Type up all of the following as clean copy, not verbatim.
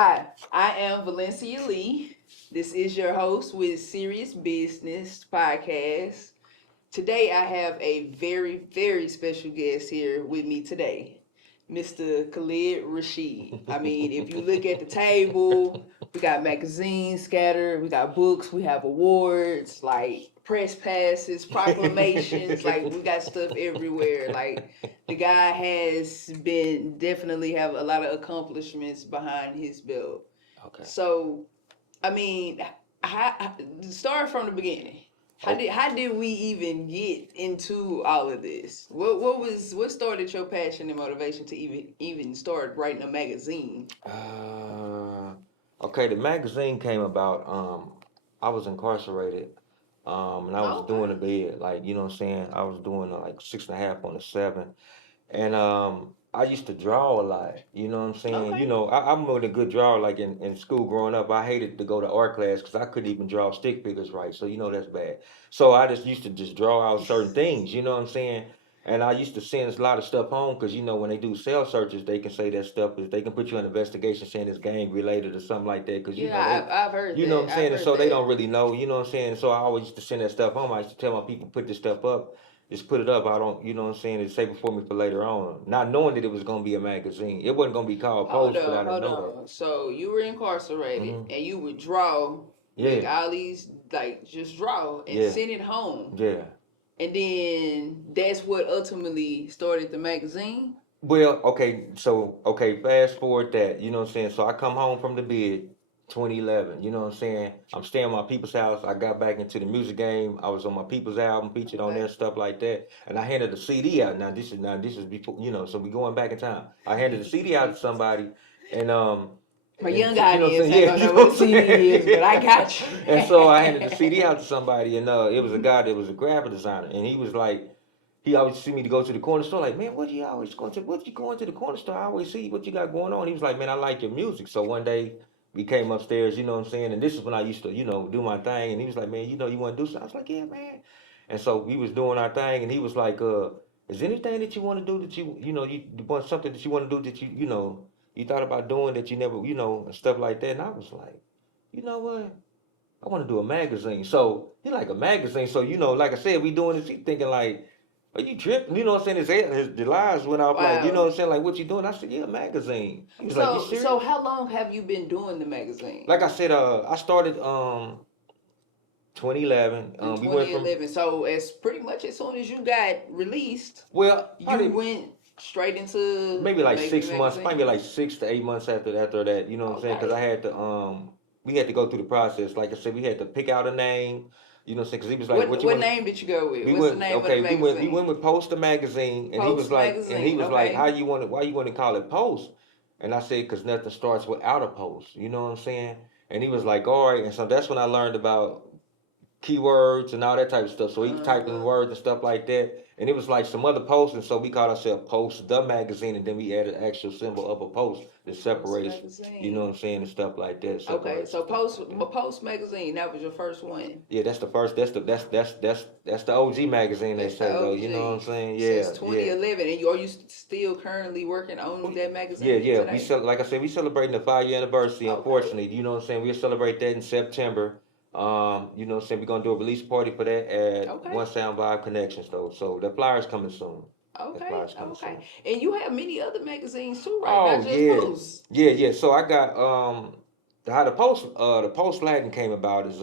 Hi, I am Valencia Lee. This is your host with Serious Business Podcast. Today I have a very, very special guest here with me today, Mr. Khalid Rasheed. I mean, if you look at the table, we got magazines scattered, we got books, we have awards, like press passes, proclamations, like we got stuff everywhere. Like the guy has been definitely have a lot of accomplishments behind his belt. Okay. So, I mean, start from the beginning. How did we even get into all of this? What started your passion and motivation to even start writing a magazine? Uh, okay. The magazine came about. I was incarcerated. And I was doing a Okay. bid, like you know what I'm saying. I was doing like 6.5 on the 7, and I used to draw a lot. You know what I'm saying. Okay. I'm a good drawer. Like in school growing up, I hated to go to art class because I couldn't even draw stick figures right. So that's bad. So I just used to just draw out certain things. You know what I'm saying. And I used to send a lot of stuff home because when they do cell searches, they can say that stuff is they can put you in investigation saying it's gang related or something like that because Yeah, they I've heard you know what I'm that. I've sayed? And heard so they that. don't really know, you know what I'm saying? So I always used to send that stuff home. I used to tell my people, put this stuff up. Just put it up. I don't, you know what I'm saying? It's safe for me for later on. Not knowing that it was going to be a magazine. It wasn't going to be called Hold Post, but I on, didn't hold know that. on. So you were incarcerated Hmm. and you would draw, make Yeah, all these like just draw and yeah, send it home. yeah. And then that's what ultimately started the magazine. Well, okay, fast forward that, you know what I'm saying? So I come home from the bid 2011, you know what I'm saying? I'm staying at my people's house. I got back into the music game. I was on my people's album, featured on Okay. there, stuff like that. And I handed the CD out. Now this is before, so we going back in time. I handed the CD out to somebody and My young you know what I'm audience saying? ain't Yeah, gonna you know know what a what I'm CD is, but I saying? got you. And so I handed the CD out to somebody and it was a guy that was a graphic designer and he was like he always see me to go to the corner store, like, man, what you going to the corner store? I always see what you got going on. He was like, man, I like your music. So one day we came upstairs, you know what I'm saying? And this is when I used to, do my thing. And he was like, man, you want to do something? I was like, yeah, man. And so we was doing our thing and he was like, is there anything that you want to do that you want something that you want to do that you thought about doing that you never, and stuff like that. And I was like, you know what? I want to do a magazine. So he like a magazine. So like I said, we doing this. He thinking like, are you tripping? You know what I'm saying? The lights went off like, you know Wow. what I'm saying? Like, what you doing? I said, yeah, a magazine. He was like, you So serious? how long have you been doing the magazine? Like I said, I started 2011. In We went from 2011. So as pretty much as soon as you got released, well, you probably went straight into maybe like making the 6 months, maybe magazine. like 6 to 8 months after that. You know what I'm saying? Because I Okay. had to we had to go through the process. Like I said, we had to pick out a name. You know what I'm saying? Because he was like, what you What want to name did you go with? We What's the went name of the okay. We went magazine? with Poster magazine, and Post he magazine. was like, Okay. why you want to call it Post? And I said, cause nothing starts without a post. You know what I'm saying? And he was like, all right. And so that's when I learned about keywords and all that type of stuff. So he typed in Uh-huh. words and stuff like that. And it was like some other posts, and so we called ourselves Post the Magazine, and then we added actual symbol of a post that Post separates, you know what magazine. I'm saying, and stuff like that, Okay, separates and so stuff like that. Post magazine. That was your first one. Yeah, that's the first. That's the OG magazine they That's the say though. You know what I'm OG saying? since Yeah, yeah. 2011. And are you still currently working on that Yeah, magazine yeah. today? Like I said, we celebrating the 5 year anniversary. Okay. Unfortunately, you know what I'm saying. We'll celebrate that in September. You know what I'm saying. We're gonna do a release party for that at Okay. One Sound Vibe Connections though. So the flyers coming soon. The Okay. flyers coming Okay. soon. And you have many other magazines too, right? Not Oh just yeah, Post. yeah, yeah. So I got how the post Latin came about is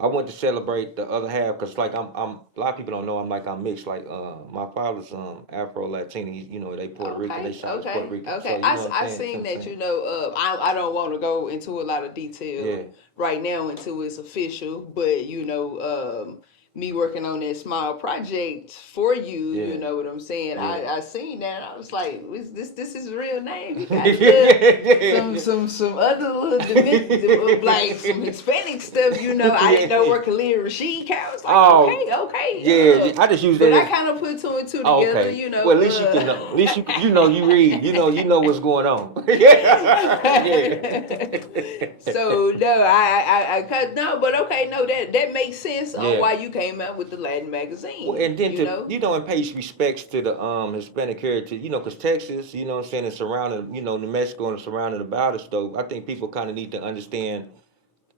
I went to celebrate the other half because like I'm a lot of people don't know I'm mixed like my father's Afro Latino, they Puerto Rican, they Okay, side is Puerto okay, Rican, so okay. you know what I'm I saying. seen I'm that. saying I don't want to go into a lot of detail yeah. right now until it's official. But me working on that small project for you. Yeah, You know what I'm saying. yeah. I seen that. And I was like, this is real name. He got Yeah. some other little like some Hispanic stuff. I didn't know Yeah. where Khalid Rasheed came. I was like, Oh, okay, okay. yeah, yeah. I just use that But I as kind of put two and two oh, together. okay. Well, at least you can know. At least you read. You know what's going on. Yeah, yeah, So no, I cut no, but okay, no, that makes sense on yeah. why you came came out with the Latin magazine. Well, and then You to know, and pay respects to the Hispanic heritage, because Texas, what I'm saying, is surrounded, New Mexico and surrounded about us. Though I think people kind of need to understand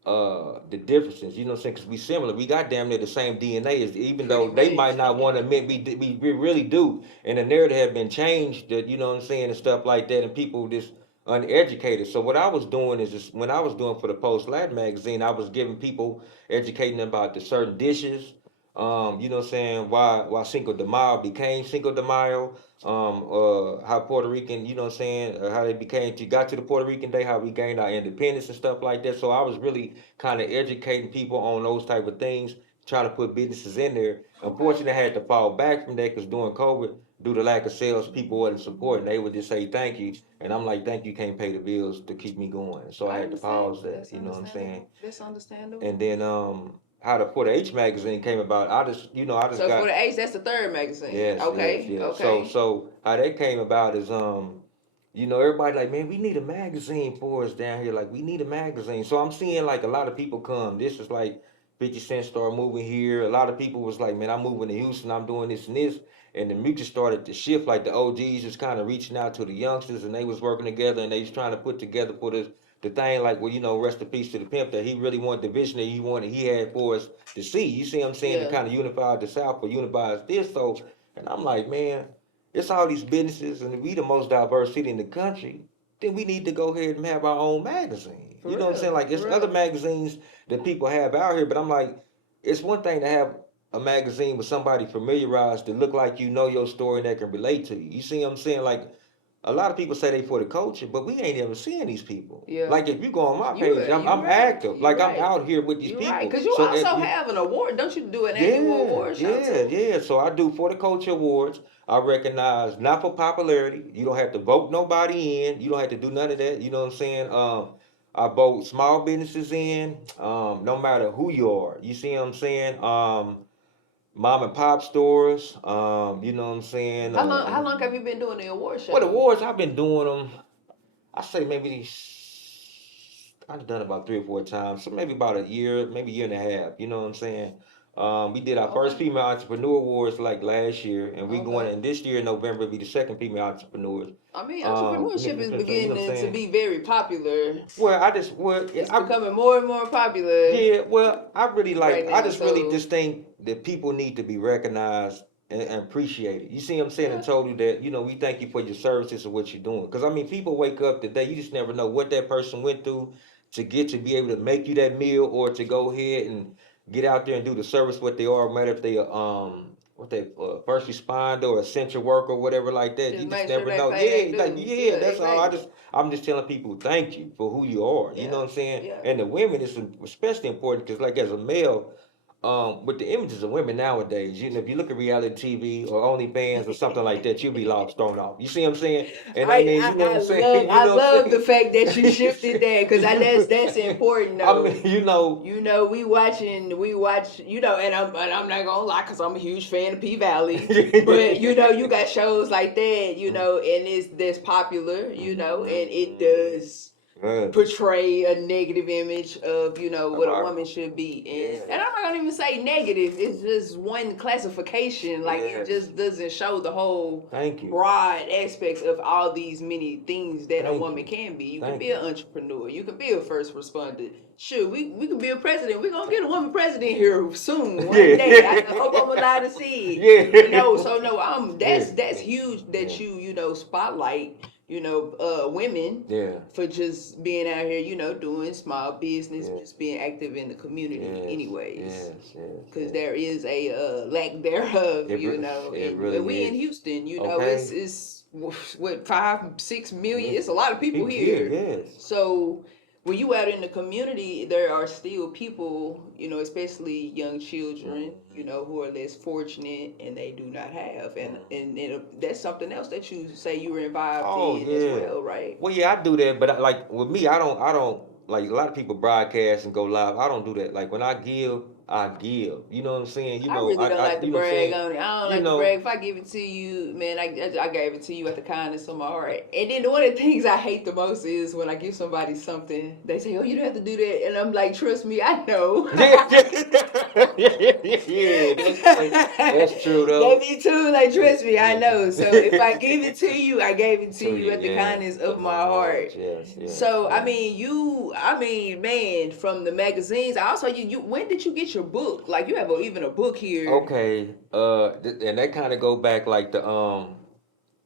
the differences, what I'm saying, because we similar. We got damn near the same DNA, as even pretty though they much. might not want to admit we really do. And the narrative have been changed, that what I'm saying, and stuff like that, and people just uneducated. So what I was doing is just, when I was doing for the Post Latin magazine, I was giving people, educating them about the certain dishes. You know what I'm saying, why Cinco de Mayo became Cinco de Mayo, how Puerto Rican, you know what I'm saying, how they got to the Puerto Rican Day, how we gained our independence and stuff like that. So I was really kind of educating people on those type of things, trying to put businesses in there. Okay. Unfortunately, I had to fall back from that because during COVID, due to lack of sales, people wasn't supporting. They would just say thank you, and I'm like, thank you can't pay the bills to keep me going. So I I had to understand. pause that. That's You know what I'm saying? understandable. That's understandable. And then how the Porter H magazine came about. I just So for got. the H, that's the third magazine. Yes, yes, Okay, yes. So okay. so how that came about is everybody like, man, we need a magazine for us down here. Like, we need a magazine. So I'm seeing like a lot of people come. This is like 50 Cent started moving here. A lot of people was like, man, I'm moving to Houston, I'm doing this and this. And the music started to shift, like the OGs was kind of reaching out to the youngsters, and they was working together, and they was trying to put together for the thing, like, well, rest in peace to the pimp, that he really wanted the vision that he had for us to see. You see what I'm saying? To Yeah. kind of unify the South, or unify this. So, and I'm like, man, it's all these businesses, and if we the most diverse city in the country, then we need to go ahead and have our own magazine. For You know what I'm saying? real. Like, For it's other real. magazines that people have out here, but I'm like, it's one thing to have a magazine with somebody familiarized to look like your story and that can relate to you. You see what I'm saying? Like, a lot of people say they for the culture, but we ain't ever seeing these people. Yeah. Like, if you go on my You page, right. I'm, You I'm right. active. You Like, I'm right. out here with these You right. people. Because you So also have an award. Don't you do an annual yeah, award show yeah, too? yeah. So I do for the culture awards. I recognize not for popularity. You don't have to vote nobody in. You don't have to do none of that. You know what I'm saying? I vote small businesses in. No matter who you are. You see what I'm saying? Mom and pop stores. You know what I'm saying? How long have you been doing the award What show? awards? I've been doing them. I say maybe I've done it about 3 or 4 times, so maybe about a year, maybe a year and a half. You know what I'm saying? We did our first Okay. female entrepreneur awards like last year, and we going, Okay. and this year in November will be the second female entrepreneurs. I mean, You know entrepreneurship is what I'm beginning to saying? be very popular. Yeah, It's becoming more and more popular yeah, well, right I now. just really So just think that people need to be recognized and appreciated. You see what I'm saying? yeah, And told you that, we thank you for your services and what you're doing. Because, I mean, people wake up today, you just never know what that person went through to get to be able to make you that meal, or to go ahead and get out there and do the service what they are, no matter if they are, first responder or essential worker or whatever like that. just You just make sure never they know. pay Yeah, their like, dues. yeah, Yeah, that's all. exactly. I'm just telling people thank you for who you are. You know Yeah, what I'm saying? yeah. And the women is especially important because, like, as a male, with the images of women nowadays, if you look at reality TV or OnlyFans or something like that, you'll be lost, thrown off. You see what I'm saying? And I I, mean, you know I what I I'm saying? love You I know what love I'm the fact that you shifted that, because that's saying? important I though. mean, you know, We watch, and I'm not gonna lie, because I'm a huge fan of P Valley. But you got shows like that, and that's popular, and it does Good. portray a negative image of what a About- woman should be, Yes. and I'm not gonna even say negative. It's just one classification. Like, it Yes. just doesn't show the whole Thank you. broad aspects of all these many things that a Thank woman you. can be. You can Thank be you. an entrepreneur. You can be a first responder. Sure, we can be a president. We're gonna get a woman president here soon, one Yeah. day. I hope I'm allowed to see it. Yeah. But no, that's Yeah. huge that Yeah. you spotlight women Yeah. for just being out here, doing small business, Yeah. just being active in the community, Yes. anyways. Yes. Yes. Because Yes. there is a lack thereof, It and really we in is. Houston, Okay. it's what, 5-6 million. Yes. It's a lot of people Here, here. yes. So when you out in the community, there are still people, especially young children, who are less fortunate and they do not have, and that's something else that you say you were involved Oh in as yeah. well, right? Well, yeah, I do that, but like with me, I don't like, a lot of people broadcast and go live. I don't do that. Like, when I give, I give. You know what I'm saying? I really don't like to You know what I'm brag saying? on it. I don't You like to know, brag. If I give it to you, man, I gave it to you at the kindness of my heart. And then one of the things I hate the most is when I give somebody something, they say, "Oh, you don't have to do that," and I'm like, "Trust me, I know." yeah, yeah, that's true They though. be too like, trust me, I Yeah, know. So if I give it to you, I gave it to to you you, at the yeah, kindness to of my my heart, heart. yes, yes, So yeah. man, from the magazines. I also, you when did you get your book? Like you have even a book here. Okay, and that kind of go back like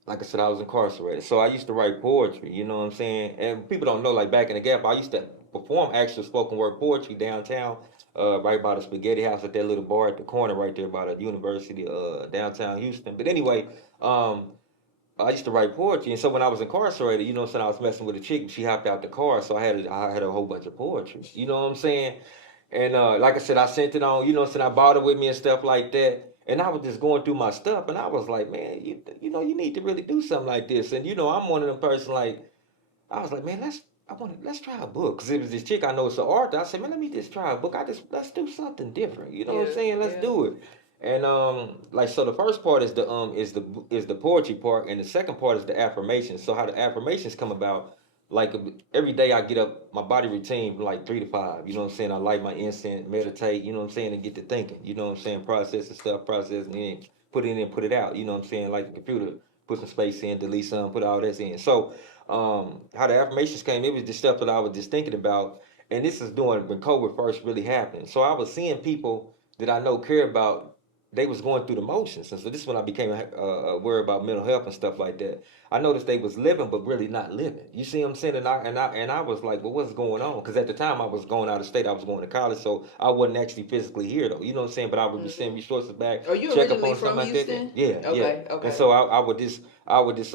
like I said, I was incarcerated, so I used to write poetry. You know what I'm saying? And people don't know, like back in the Gap, I used to perform actual spoken word poetry downtown, right by the Spaghetti House at that little bar at the corner right there by the University, downtown Houston. But anyway, um, I used to write poetry, and so when I was incarcerated, you know what I'm saying, I was messing with a chick, and she hopped out the car, so I had a whole bunch of poetry. You know what I'm saying? And like I said, I sent it on, you know what I'm saying, I bought it with me and stuff like that. And I was just going through my stuff, and I was like, man, you know, you need to really do something like this. And you know, I'm one of them person like I was like, man, let's try a book. Cause it was this chick I know, it's an author. I said, man, let me just try a book. Let's do something different. You know what I'm Yeah, saying? Let's yeah. do it. And like so, the first part is is the poetry part, and the second part is the affirmations. So how the affirmations come about? Like every day I get up, my body routine from like 3 to 5. You know what I'm saying? I light my incense, meditate. You know what I'm saying, and get to thinking. You know what I'm saying? Process the stuff, process and then put it in, put it out. You know what I'm saying? Like the computer, put some space in, delete some, put all this in. So how the affirmations came, it was just stuff that I was just thinking about. And this is doing when COVID first really happened. So I was seeing people that I know care about, they was going through the motions. And so this is when I became aware about mental health and stuff like that. I noticed they was living, but really not living. You see what I'm saying? And I was like, well, what's going on? Because at the time I was going out of state, I was going to college, so I wasn't actually physically here though. You know what I'm saying? But I would just send Hmm. resources back, Are you check up originally on something from like that. Houston? Yeah, yeah. Okay, And okay. so I would just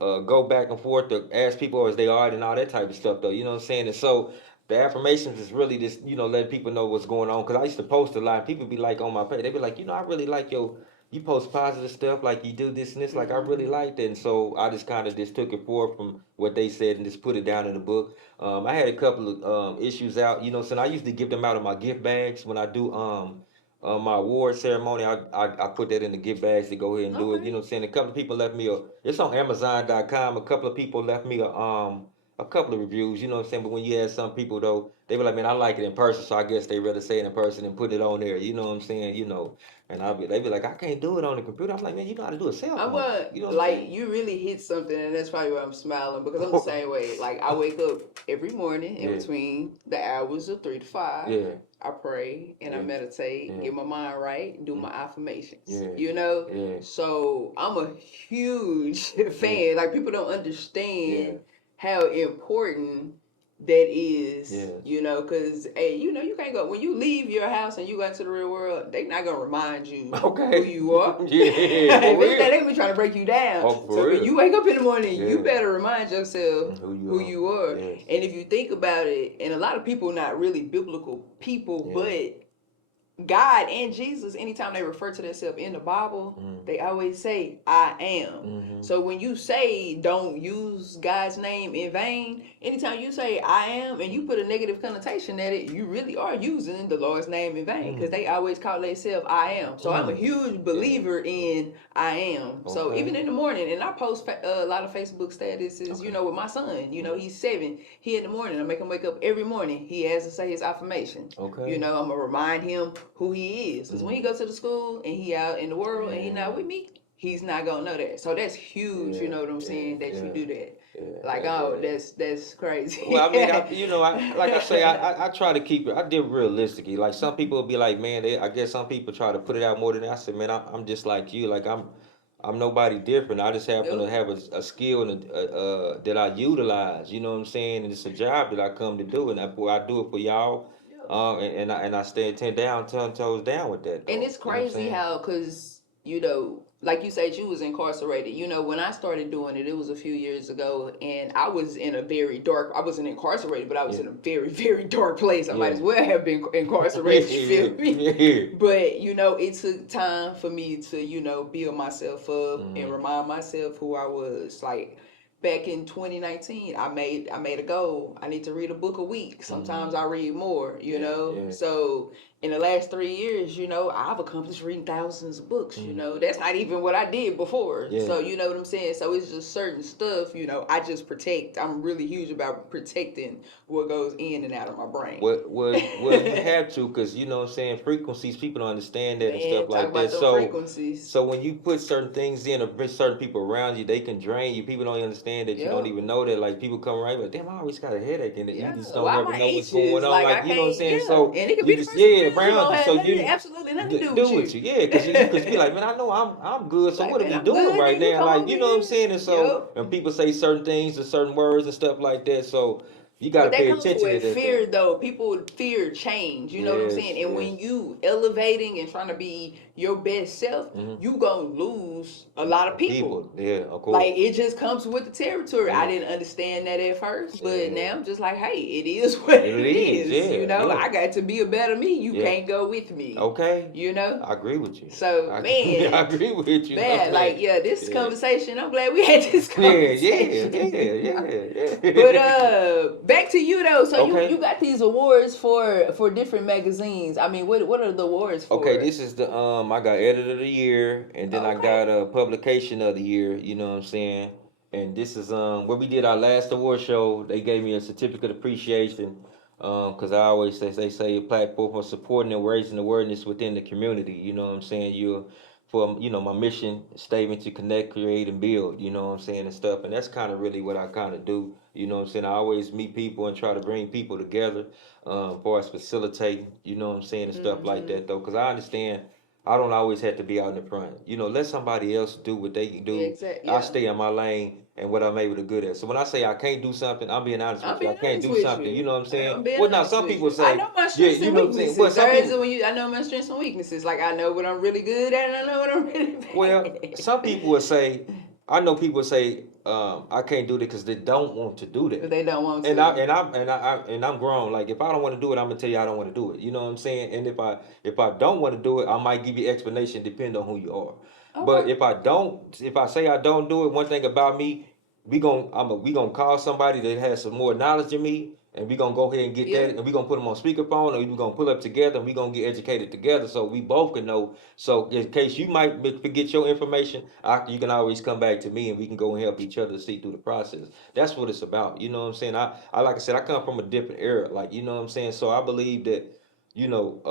go back and forth to ask people as they are and all that type of stuff though. You know what I'm saying? And so the affirmations is really just, you know, letting people know what's going on. Because I used to post a lot. And people be like on my page, they be like, you know, I really like you post positive stuff, like you do this and this, like I really Hmm. liked it. And so I just kind of just took it forward from what they said and just put it down in the book. I had a couple of issues out, you know, so I used to give them out of my gift bags when I do my award ceremony. I put that in the gift bags to go ahead and do it. You Okay. know what I'm saying? A couple of people left me it's on Amazon.com. A couple of people left me a couple of reviews, you know what I'm saying? But when you ask some people though, they were like, man, I like it in person, so I guess they rather say it in person and put it on there, you know what I'm saying? You know, and they be like, I can't do it on the computer. I'm like, man, you know how to do a cell I'm phone. You know what I'm like saying? you really hit something, and that's probably why I'm smiling because I'm the same way. Like I wake up every morning in Yeah, between the hours of 3 to 5. yeah, I pray and I yeah, meditate, yeah, get my mind right, and do my affirmations. yeah, You know, yeah, so I'm a huge yeah, fan. Like people don't yeah, understand how important that is, yes. because hey, you can't go when you leave your house and you go into the real world. They not gonna remind you who Okay. you are. Yeah, If for anything, real. they be trying to break you down. Oh, So for when real. you wake up in the morning, you Yeah. better remind yourself Who you who are. you are. Yes. And if you think about it, and a lot of people not really biblical people, Yeah. but God and Jesus, anytime they refer to themselves in the Bible, Mm. they always say, I am. Mm-hmm. So when you say don't use God's name in vain, anytime you say I am and you put a negative connotation at it, you really are using the Lord's name in vain because Mm. they always call themselves I am. So I'm a Mm. huge Yeah. believer in I am. So Okay. even in the morning, and I post a lot of Facebook statuses, Okay. with my son, Mm. he's 7. He in the morning, I make him wake up every morning. He has to say his affirmation. Okay. I'm gonna remind him who he is. Because when he Mm. goes to the school and he out in the world and he not Yeah. with me, he's not gonna know that. So that's huge, you Yeah. know what I'm Yeah. saying, that you Yeah. do that. Yeah. Like, oh, that's Well, crazy. I mean, like I say, I try to keep it. I did realistically. Like some people will be like, man, I guess some people try to put it out more than that. I said, man, I'm just like you. Like I'm nobody different. I just happen to Nope. have a skill and that I utilize. You know what I'm saying? And it's a job that I come to do, and I do it for y'all. Yeah. And I stand ten toes down with that And though. it's You know what I'm crazy saying? how, because like you said, you was incarcerated. When I started doing it, it was a few years ago, and I was in a very dark. I wasn't incarcerated, but I was Yeah. in a very, very dark place. I might Yeah. as well have been incarcerated. You Yeah. feel me? Yeah. But it took time for me to build myself up and Mm. remind myself who I was. Like back in 2019, I made a goal. I need to read a book a week. Mm. Sometimes I read more. Yeah. Yeah. So in the last 3 years, I've accomplished reading thousands of books. That's not even what I did before. Yeah. So you know what I'm saying. So it's just certain stuff. I just protect. I'm really huge about protecting what goes in and out of my brain. Well, you have to, because you know what I'm saying, frequencies, people don't understand that and Man, stuff talk like about that. them So, frequencies. so when you put certain things in or bring certain people around you, they can drain you. People don't understand that you don't Yep. even know that. Like people come around, like, damn, I always got a headache, and Yeah. you just don't Why never my know what's going anxious? on. Like I Like you know what I'm can't. saying. Yeah. So And it could you be the just person around you around don't you. have So nothing, you absolutely nothing to do do with with you. you, yeah, because you because be like, man, I know I'm good. So Like, what are man, we I'm doing good, right and you now? come Like over you know what I'm here. saying. And so Yep. and people say certain things and certain words and stuff like that. So you got to But that pay comes attention to with that stuff. fear, though. People fear change. You know what I'm Yes, saying? And yes. when you elevating and trying to be your best self, you gonna lose a lot of people. Yeah, of course. Like it just comes with the territory. I Yeah. didn't understand that at first, but Yeah. now I'm just like, hey, it is what It it is, is. yeah. I got to be a better me. You Yeah. can't go with me. Okay. I I agree with you. So I man, agree with you. man, like yeah, this Yeah. conversation. I'm glad we had this Yeah, conversation. yeah. But back to you though. So you Okay. got these awards for different magazines. I mean, what are the awards for? Okay, this is the I got editor of the year, and then I Okay. got a publication of the year, you know what I'm saying? And this is where we did our last award show. They gave me a certificate of appreciation, because I always say they say a platform for supporting and raising awareness within the community, you know what I'm saying? You for my mission statement to connect, create, and build, you know what I'm saying, and stuff. And that's kind of really what I kind of do, you know what I'm saying? I always meet people and try to bring people together, far as facilitating, you know what I'm saying, and stuff like that, though, because I understand I don't always have to be out in the front. Let somebody else do what they can do. Exactly. I Yeah. stay in my lane and what I'm able to good at. So when I say I can't do something, I'm being honest I'm with you. I being can't honest do with something. you. You know what I'm saying? I'm being Well, now honest some with people you. I say, know my yeah, strengths you and know what I'm saying. Well, weaknesses. some There is people, I know my strengths and weaknesses. Like I know what I'm really good at, and I know what I'm really bad well, at. some people would say, I know people would say, I can't do that because they don't want to do But that. they don't want And to. I'm grown. Like if I don't want to do it, I'm gonna tell you I don't want to do it. You know what I'm saying? And if I don't want to do it, I might give you explanation depending on who you are. But Okay. if I say I don't do it, one thing about me, we gonna call somebody that has some more knowledge than me, and we gonna go ahead and get Yeah. that, and we gonna put them on speakerphone, or we gonna pull up together, and we gonna get educated together, so we both can know. So in case you might forget your information, you can always come back to me, and we can go and help each other see through the process. That's what it's about. You know what I'm saying? I like I said, I come from a different era, like you know what I'm saying. So I believe that, you know,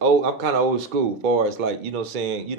I'm kind of old school, far as like what I'm saying,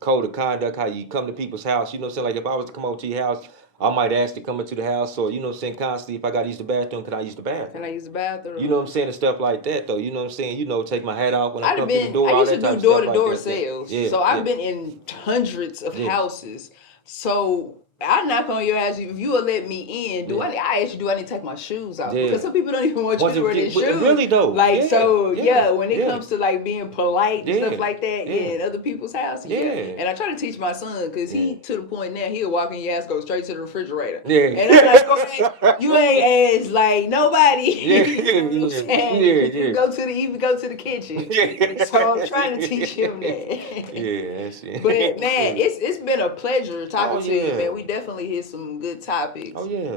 code of conduct, how you come to people's house. You know what I'm saying? Like if I was to come over to your house, I might ask to come into the house, or what I'm saying, constantly, if I got to use the bathroom, can I use the bathroom? Can I use the bathroom? You know what I'm saying, and stuff like that, though. You know what I'm saying? Take my hat off when I I'd have come to the been. door, I all used to that type do of door stuff to like door that. sales, Yeah, so yeah, I've been in hundreds of yeah, houses. So I knock on your house. If you will let me in, yeah, I ask you, do I need to take my shoes off? yeah. Because some people don't even want you Once to wear their it get, shoes. really though, Like yeah, so, yeah, yeah. When it yeah, comes to like being polite and stuff yeah, like that, yeah, yeah, in other people's house, yeah. yeah, And I try to teach my son because yeah, he to the point now he'll walk in your house, go straight to the refrigerator, yeah. and I'm like, okay, you ain't asked like nobody. Yeah, You know what I'm saying? You yeah, even go to the kitchen. yeah. So I'm trying to teach him that. Yeah, that's But man, it. it's been a pleasure Oh talking to you, yeah. man. We definitely hit some good topics. Oh yeah.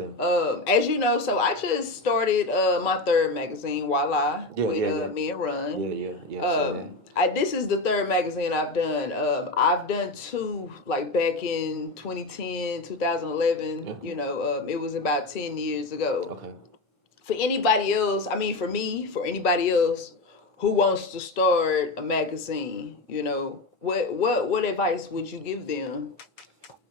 As you know, so I just started my third magazine, Voila, Yeah, with yeah, yeah. me and Run. Yeah, I see that. This is the third magazine I've done. I've done two, like back in 2010, 2011. It was about 10 years ago. Okay. For anybody else, for me, for anybody else who wants to start a magazine, what advice would you give them?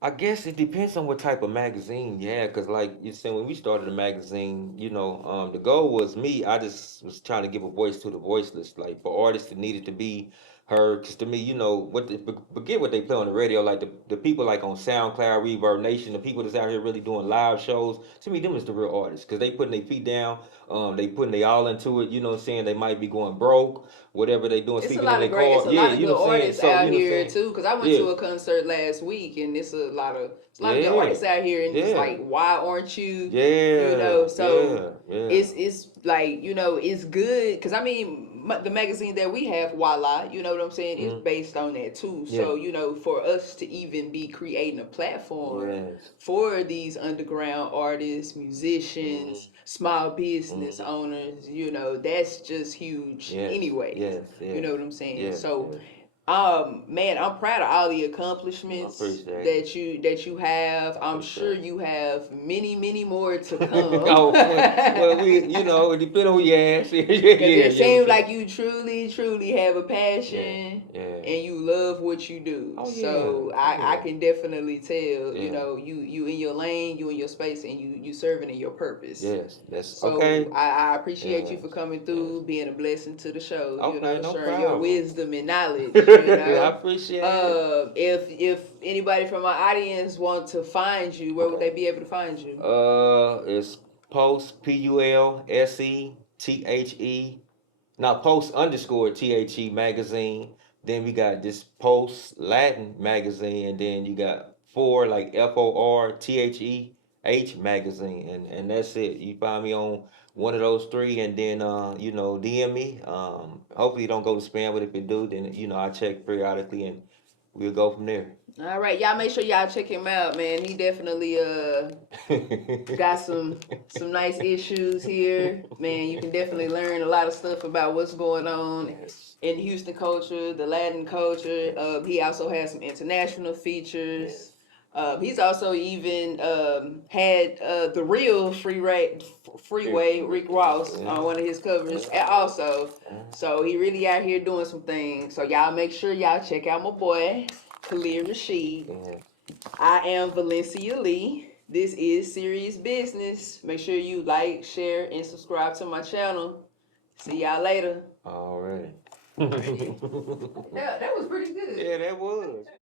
I guess it depends on what type of magazine you have, cause like you said, when we started the magazine, the goal was me. I just was trying to give a voice to the voiceless, like for artists that needed to be heard. Cause to me, forget what they play on the radio, like the people like on SoundCloud, Reverb Nation, the people that's out here really doing live shows. To me, them is the real artists, cause they putting their feet down, they putting they all into it. You know what I'm saying? They might be going broke, whatever they doing, It's a sleeping in lot their of great. car. It's a Yeah, lot of you know good what I'm saying. artists So out you know what I'm here saying. too. Cause I went Yeah. to a concert last week, and it's a lot of good Yeah. artists out here, and it's Yeah. like, why aren't you? Yeah. You know, so yeah. it's like, you know, it's good because I mean the magazine that we have, Voila, you know what I'm saying, is based on that too. Yeah. So you know, for us to even be creating a platform Yes. for these underground artists, musicians, small business Mhm. owners, you know, that's just huge Yes. anyway. Yes. You know what I'm saying? Yes. So yes. man, I'm proud of all the I accomplishments appreciate that you have. I'm Appreciate sure it. you have many more to come. Oh, well, we, you know, it depends on who you ask. Yeah, Because it seems yeah. like you truly have a passion Yeah. and you love what you do. Oh, So yeah. I can definitely tell, you Yeah. know, you in your lane, you in your space, and you serving in your purpose. Yes, that's So okay. I appreciate you Yes. for coming through, being a blessing to the show, you Okay, know, no sharing your problem. wisdom and knowledge, I you know. appreciate it. If anybody from my audience want to find you, where would Okay. they be able to find you? It's post PULSETHE. Now post underscore THE magazine. Then we got this post Latin magazine, and then you got four like FORTHEH magazine, and that's it. You find me on one of those three, and then you know, DM me. Hopefully you don't go to spam, but if you do, then you know, I check periodically, and we'll go from there. All right, y'all make sure y'all check him out, man. He definitely got some nice issues here, man. You can definitely learn a lot of stuff about what's going on Yes. in Houston culture, the Latin culture. Yes. He also has some international Yes. features. He's also even had the real freeway Rick Ross on one of his covers also. So he really out here doing some things. So y'all make sure y'all check out my boy Khalid Rasheed. Yeah. I am Valencia Lee. This is Serious Business. Make sure you like, share, and subscribe to my channel. See y'all later. All right. That was pretty good. Yeah, that was.